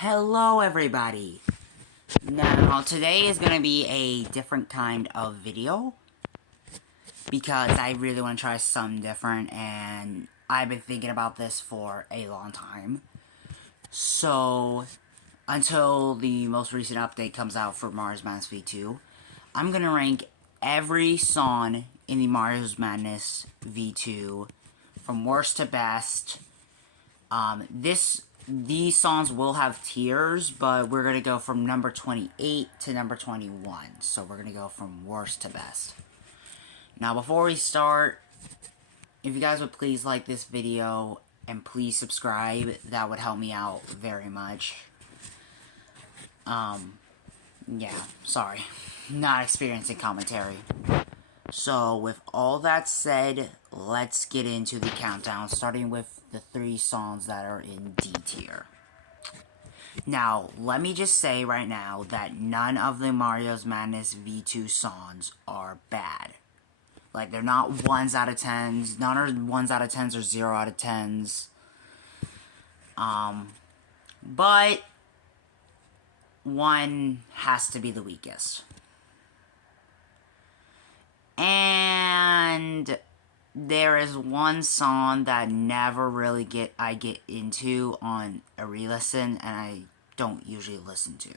Hello everybody! Now today is going to be a different kind of video because I really want to try something different and I've been thinking about this for a long time. So until the most recent update comes out for Mario's Madness V2, I'm going to rank every song in the Mario's Madness V2 from worst to best. These songs will have tiers, but we're going to go from number 28 to number 21. So we're going to go from worst to best. Now, before we start, if you guys would please like this video and please subscribe, that would help me out very much. Yeah, sorry. Not experiencing commentary. So, with all that said, let's get into the countdown, starting with the 3 songs that are in D tier. Now, let me just say right now that none of the Mario's Madness V2 songs are bad. Like, they're not 1s out of 10s, none are 1s out of 10s or 0 out of 10s. But one has to be the weakest. And there is one song that never really I get into on a re-listen, and I don't usually listen to.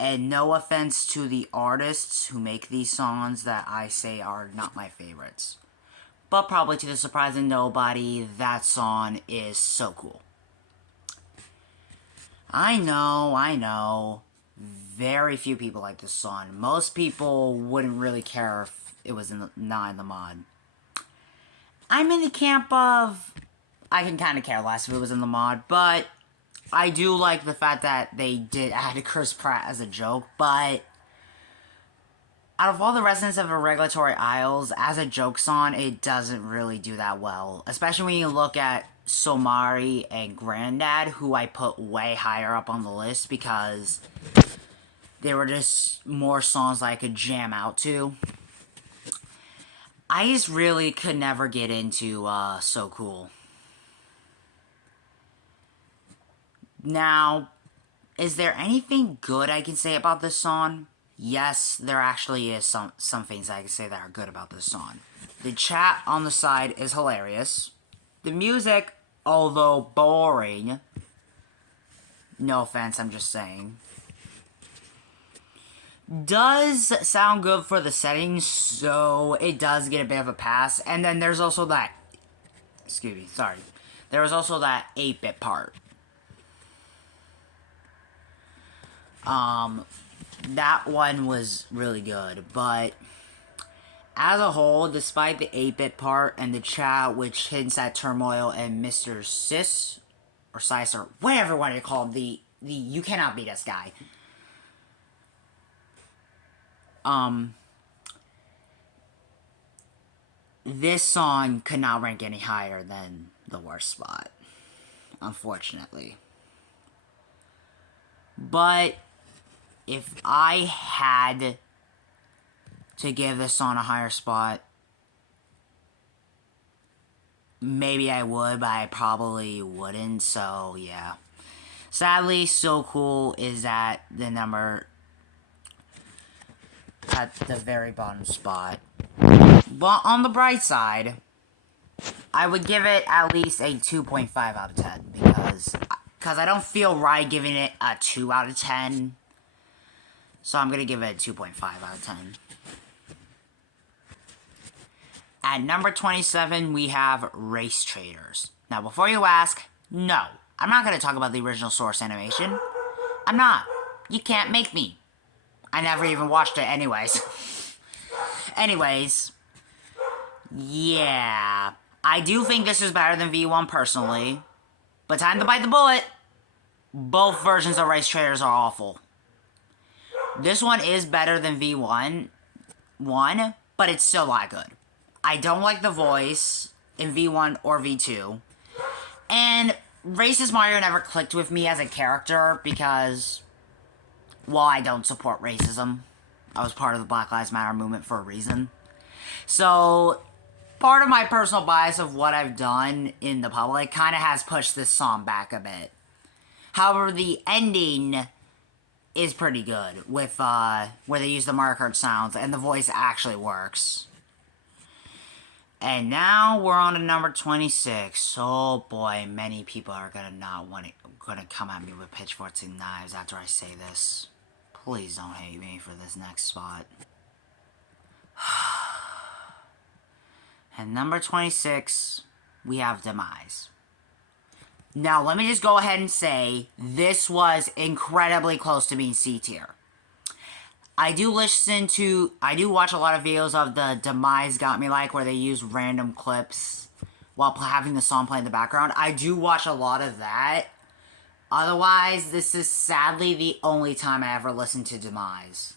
And no offense to the artists who make these songs that I say are not my favorites. But probably to the surprise of nobody, that song is so cool. I know. Very few people like this song. Most people wouldn't really care if it was not in the mod. I'm in the camp of, I can kind of care less if it was in the mod, but I do like the fact that they did add Chris Pratt as a joke, but out of all the Residents of Irregulatory Isles, as a joke song, it doesn't really do that well. Especially when you look at Somari and Grandad, who I put way higher up on the list because they were just more songs that I could jam out to. I just really could never get into So Cool. Now, is there anything good I can say about this song? Yes, there actually is some things I can say that are good about this song. The chat on the side is hilarious. The music, although boring, no offense, I'm just saying, does sound good for the settings, so it does get a bit of a pass. And then there's also that, excuse me, sorry, there was also that 8-bit part. That one was really good, but as a whole, despite the 8-bit part and the chat, which hints at turmoil and Mr. Sis, or Sis, or whatever you call him, the you cannot beat us guy. This song could not rank any higher than the worst spot, unfortunately. But if I had to give this song a higher spot, maybe I would, but I probably wouldn't, so yeah. Sadly, So Cool is at the very bottom spot. But on the bright side, I would give it at least a 2.5 out of 10, because I don't feel right giving it a 2 out of 10. So I'm going to give it a 2.5 out of 10. At number 27, we have Race Traders. Now, before you ask, no, I'm not going to talk about the original source animation. I'm not. You can't make me. I never even watched it anyways. Anyways, yeah, I do think this is better than V1 personally, but time to bite the bullet. Both versions of Race Traders are awful. This one is better than V1, but it's still not good. I don't like the voice in V1 or V2, and Racist Mario never clicked with me as a character because, well, I don't support racism. I was part of the Black Lives Matter movement for a reason. So, part of my personal bias of what I've done in the public kind of has pushed this song back a bit. However, the ending is pretty good with where they use the Mario Kart sounds and the voice actually works. And now we're on to number 26. Oh boy, many people are gonna come at me with pitchforks and knives after I say this. Please don't hate me for this next spot. And number 26, we have Demise. Now, let me just go ahead and say, this was incredibly close to being C tier. I do watch a lot of videos of the Demise Got Me Like, where they use random clips while having the song play in the background. I do watch a lot of that. Otherwise, this is sadly the only time I ever listened to Demise.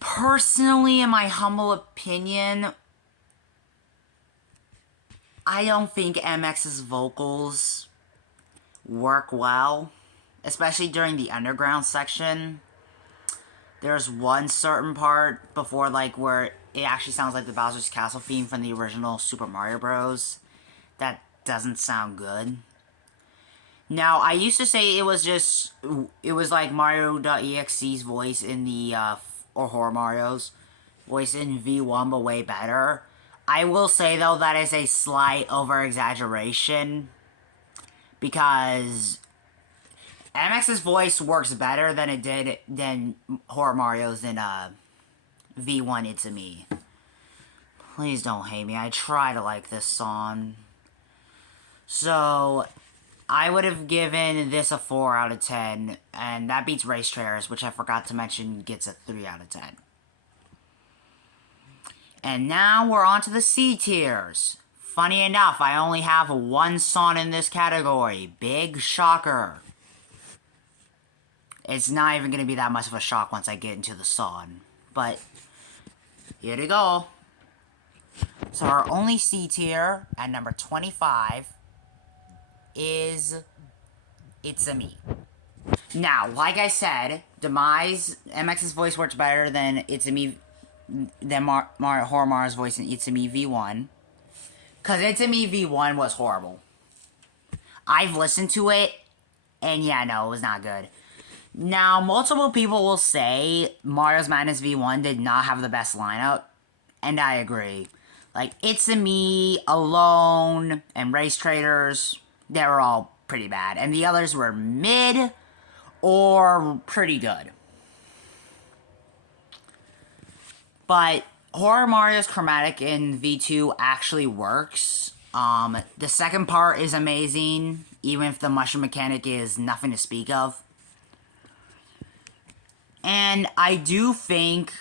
Personally, in my humble opinion, I don't think MX's vocals work well, especially during the underground section. There's one certain part before, like, where it actually sounds like the Bowser's Castle theme from the original Super Mario Bros. That doesn't sound good. Now, I used to say it was like Mario.exe's voice in the, or Horror Mario's voice in V1, but way better. I will say, though, that is a slight over-exaggeration, because MX's voice works better than Horror Mario's in, V1 It's a Me. Please don't hate me, I try to like this song. So, I would have given this a 4 out of 10, and that beats Race Trailers, which I forgot to mention gets a 3 out of 10. And now we're on to the C tiers. Funny enough, I only have one song in this category. Big shocker. It's not even going to be that much of a shock once I get into the song. But, here we go. So our only C tier at number 25 is It's a Me. Now, like I said, Demise, MX's voice works better than It's a Me, than Horror Mario's voice in It's a Me V1. Because It's a Me V1 was horrible. I've listened to it, and yeah, no, it was not good. Now, multiple people will say Mario's Madness V1 did not have the best lineup, and I agree. Like, It's a Me, Alone, and Race Traders, they were all pretty bad. And the others were mid or pretty good. But Horror Mario's chromatic in V2 actually works. The second part is amazing, even if the mushroom mechanic is nothing to speak of. And I do think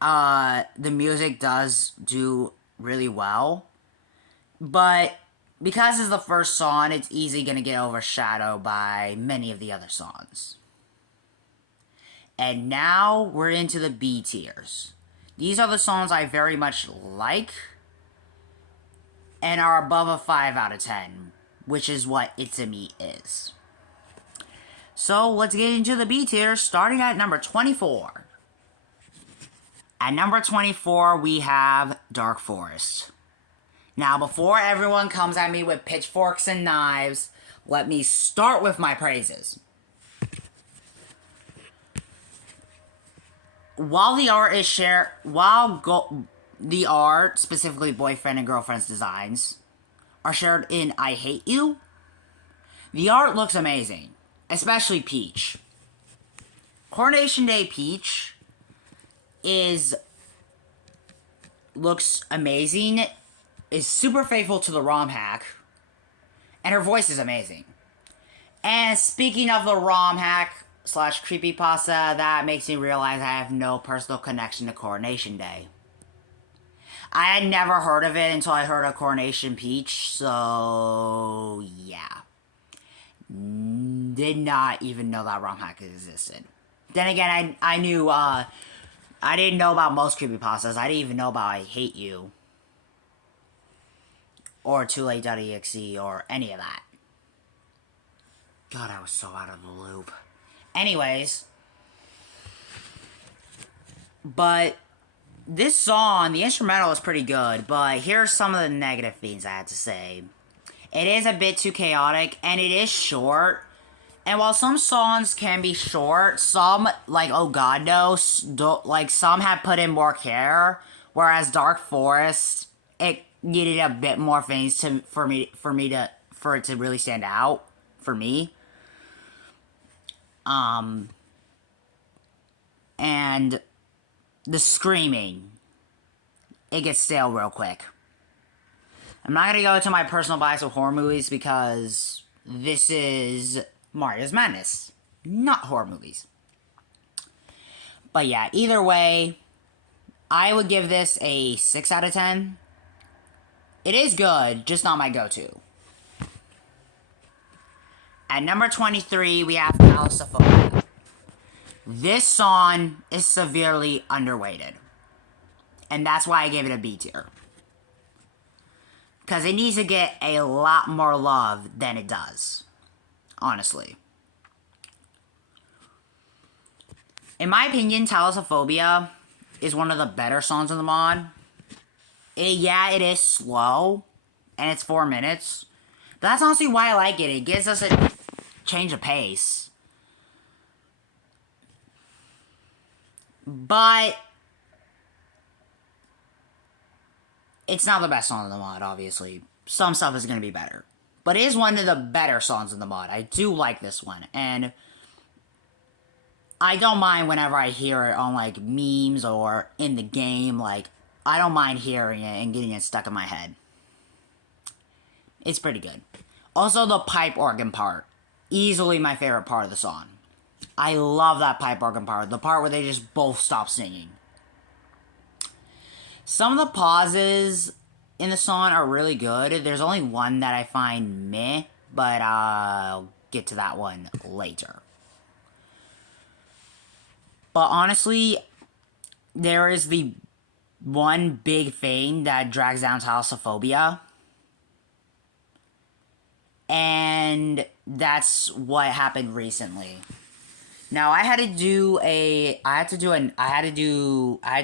the music does do really well. But because it's the first song, it's easily going to get overshadowed by many of the other songs. And now we're into the B tiers. These are the songs I very much like and are above a 5 out of 10, which is what It's a Me is. So let's get into the B tier, starting at number 24. At number 24, we have Dark Forest. Now, before everyone comes at me with pitchforks and knives, let me start with my praises. While the art is the art, specifically boyfriend and girlfriend's designs, are shared in I Hate You, the art looks amazing, especially Peach. Coronation Day Peach looks amazing, is super faithful to the ROM hack, and her voice is amazing. And speaking of the ROM hack / creepypasta, that makes me realize I have no personal connection to Coronation Day. I had never heard of it until I heard of Coronation Peach, so yeah. Did not even know that ROM hack existed. Then again, I knew, I didn't know about most creepypastas. I didn't even know about I Hate You, or TooLate.exe, or any of that. God, I was so out of the loop. Anyways, but this song, the instrumental is pretty good, but here's some of the negative things I had to say. It is a bit too chaotic, and it is short. And while some songs can be short, some, like Oh God No, like some have put in more care, whereas Dark Forest, it needed a bit more things for it to really stand out for me. And the screaming, it gets stale real quick. I'm not gonna go into my personal bias with horror movies because this is Mario's Madness, not horror movies. But yeah, either way, I would give this a 6 out of 10. It is good, just not my go-to. At number 23, we have Thalassophobia. This song is severely underrated. And that's why I gave it a B tier. Because it needs to get a lot more love than it does. Honestly. In my opinion, Thalassophobia is one of the better songs in the mod. Yeah, it is slow. And it's 4 minutes. But that's honestly why I like it. It gives us a change of pace. But it's not the best song in the mod, obviously. Some stuff is going to be better. But it is one of the better songs in the mod. I do like this one. And I don't mind whenever I hear it on, like, memes or in the game. Like, I don't mind hearing it and getting it stuck in my head. It's pretty good. Also, the pipe organ part. Easily my favorite part of the song. I love that pipe organ part. The part where they just both stop singing. Some of the pauses in the song are really good. There's only one that I find meh, but I'll get to that one later. But honestly, there is the one big thing that drags down Thalassophobia. And that's what happened recently. Now, I had to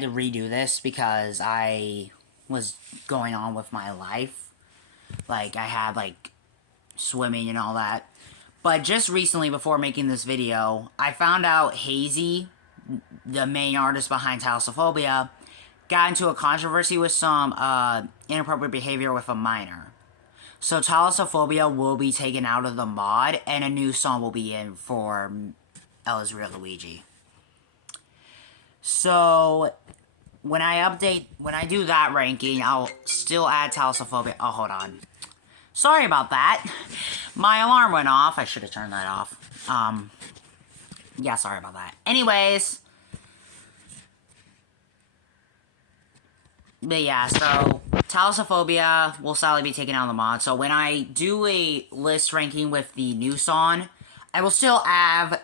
redo this because I was going on with my life. Like, I had, like, swimming and all that. But just recently, before making this video, I found out Hazy, the main artist behind Thalassophobia, got into a controversy with some inappropriate behavior with a minor. So Thalassophobia will be taken out of the mod, and a new song will be in for Ella's Real Luigi. So, when I do that ranking, I'll still add Thalassophobia. Oh, hold on. Sorry about that. My alarm went off. I should have turned that off. Yeah, sorry about that. Anyways. But yeah, so Thalassophobia will sadly be taken out of the mod. So when I do a list ranking with the new song, I will still add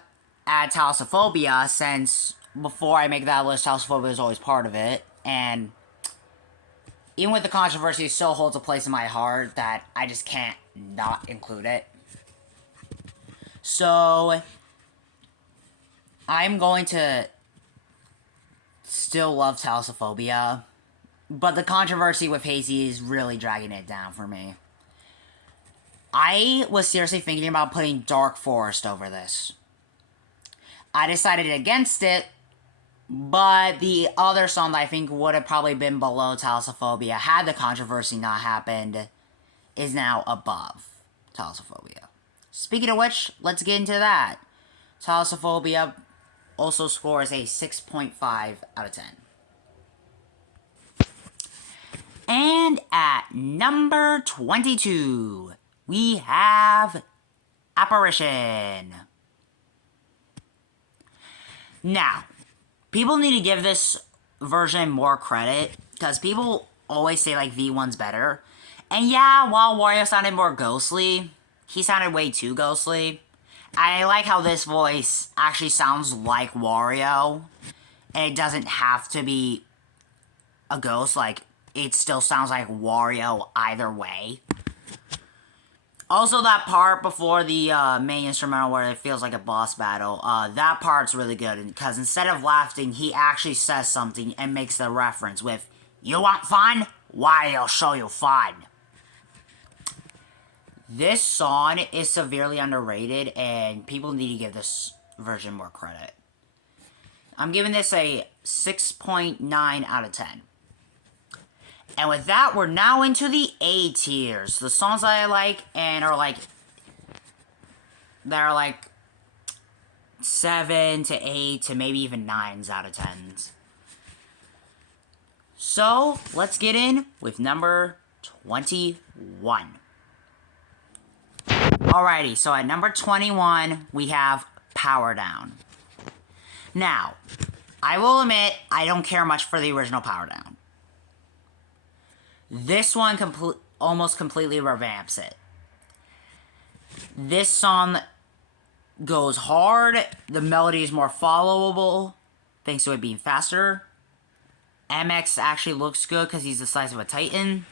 Thalassophobia, since before I make that list, Thalassophobia is always part of it. And even with the controversy, it still holds a place in my heart that I just can't not include it. So I'm going to still love Thalassophobia, but the controversy with Hazy is really dragging it down for me. I was seriously thinking about putting Dark Forest over this. I decided against it, but the other song that I think would have probably been below Thalassophobia had the controversy not happened is now above Thalassophobia. Speaking of which, let's get into that. Thalassophobia also scores a 6.5 out of 10. And at number 22, we have Apparition. Now, people need to give this version more credit, because people always say, like, V1's better. And yeah, while Wario sounded more ghostly, he sounded way too ghostly. I like how this voice actually sounds like Wario, and it doesn't have to be a ghost. Like, it still sounds like Wario either way. Also, that part before the main instrumental where it feels like a boss battle, that part's really good, because instead of laughing, he actually says something and makes the reference with, "You want fun? Why, I'll show you fun." This song is severely underrated, and people need to give this version more credit. I'm giving this a 6.9 out of 10. And with that, we're now into the A tiers. The songs that I like and are like... that are like 7 to 8 to maybe even 9s out of 10s. So, let's get in with number 21. Alrighty, so at number 21, we have Power Down. Now, I will admit, I don't care much for the original Power Down. This one almost completely revamps it. This song goes hard, the melody is more followable, thanks to it being faster. MX actually looks good because he's the size of a Titan.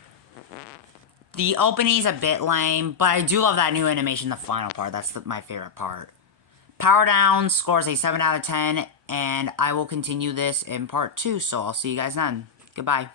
The opening's a bit lame, but I do love that new animation, the final part. That's my favorite part. Power Down scores a 7 out of 10, and I will continue this in part 2, so I'll see you guys then. Goodbye.